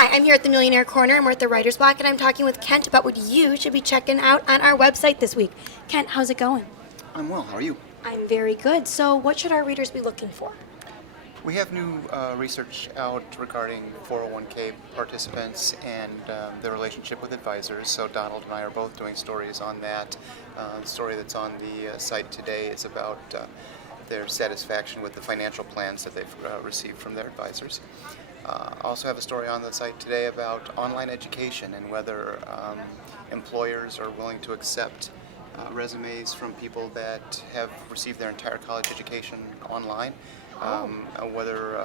Hi, I'm here at the Millionaire Corner, and we're at the Writer's Block, and I'm talking with Kent about what you should be checking out on our website this week. Kent, how's it going? I'm well. How are you? I'm very good. So what should our readers be looking for? We have new research out regarding 401k participants and their relationship with advisors. So Donald and I are both doing stories on that. The story that's on the site today is about their satisfaction with the financial plans that they've received from their advisors. I also have a story on the site today about online education and whether employers are willing to accept resumes from people that have received their entire college education online. Whether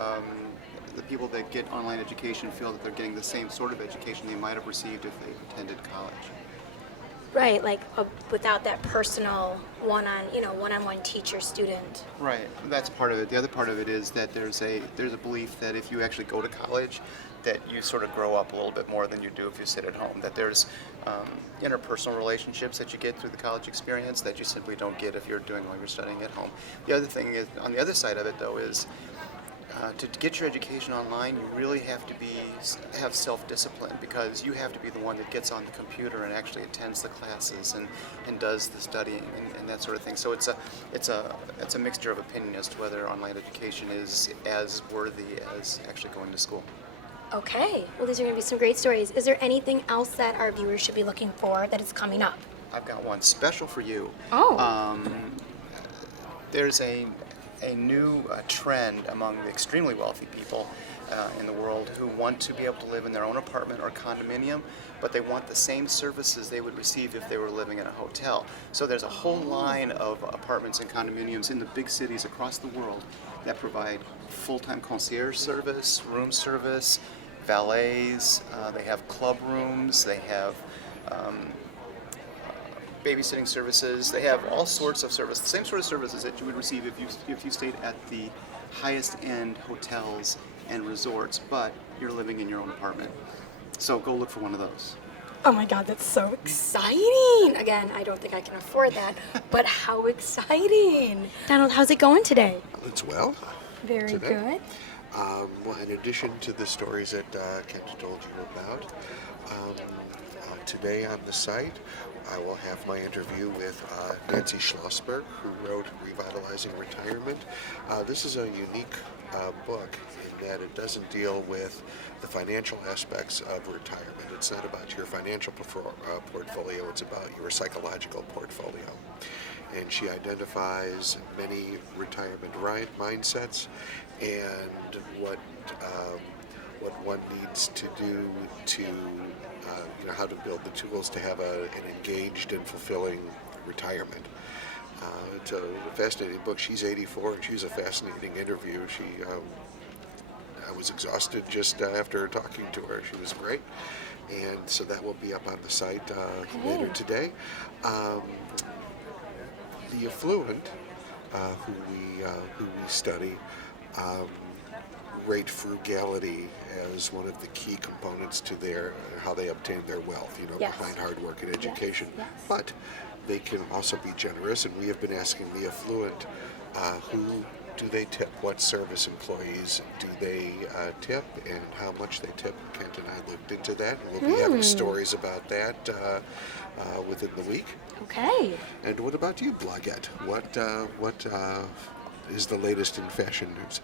the people that get online education feel that they're getting the same sort of education they might have received if they attended college. Right, like without that personal one-on-one teacher-student. Right, that's part of it. The other part of it is that there's a belief that if you actually go to college, that you sort of grow up a little bit more than you do if you sit at home. That there's interpersonal relationships that you get through the college experience that you simply don't get if you're doing while you're studying at home. The other thing is, on the other side of it though, is to get your education online, you really have to have self-discipline, because you have to be the one that gets on the computer and actually attends the classes and does the studying and that sort of thing. So it's a mixture of opinion as to whether online education is as worthy as actually going to school. Okay, well these are going to be some great stories. Is there anything else that our viewers should be looking for that is coming up? I've got one special for you. Oh. There's a new trend among the extremely wealthy people in the world who want to be able to live in their own apartment or condominium, but they want the same services they would receive if they were living in a hotel. So there's a whole line of apartments and condominiums in the big cities across the world that provide full-time concierge service, room service, valets, they have club rooms, they have babysitting services. They have all sorts of services, the same sort of services that you would receive if you stayed at the highest end hotels and resorts, but you're living in your own apartment. So go look for one of those. Oh my God, that's so exciting! Again, I don't think I can afford that, but how exciting! Donald, how's it going today? It's well. Very today. good. Well, in addition to the stories that Kent told you about, today on the site, I will have my interview with Nancy Schlossberg, who wrote Revitalizing Retirement. This is a unique book in that it doesn't deal with the financial aspects of retirement. It's not about your financial portfolio, it's about your psychological portfolio. And she identifies many retirement mindsets and what one needs to do to how to build the tools to have an engaged and fulfilling retirement. It's a fascinating book. She's 84 and she's a fascinating interview. I was exhausted just after talking to her. She was great. And so that will be up on the site later today. The affluent, who we study, rate frugality as one of the key components to how they obtain their wealth, Yes. behind hard work and education. Yes. But they can also be generous, and we have been asking the affluent, who do they tip? What service employees do they tip, and how much they tip? Kent and I looked into that, and we'll be having stories about that within the week. Okay. And what about you, Blogette? What is the latest in fashion news?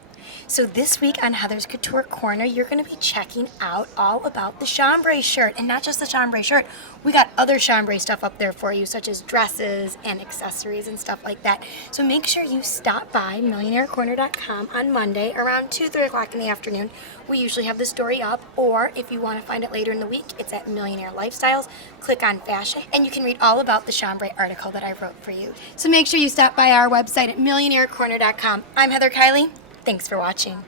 So this week on Heather's Couture Corner, you're going to be checking out all about the chambray shirt. And not just the chambray shirt, we got other chambray stuff up there for you, such as dresses and accessories and stuff like that. So make sure you stop by millionairecorner.com on Monday around 3 o'clock in the afternoon. We usually have the story up, or if you want to find it later in the week, it's at Millionaire Lifestyles. Click on fashion, and you can read all about the chambray article that I wrote for you. So make sure you stop by our website at millionairecorner.com. I'm Heather Kiley. Thanks for watching.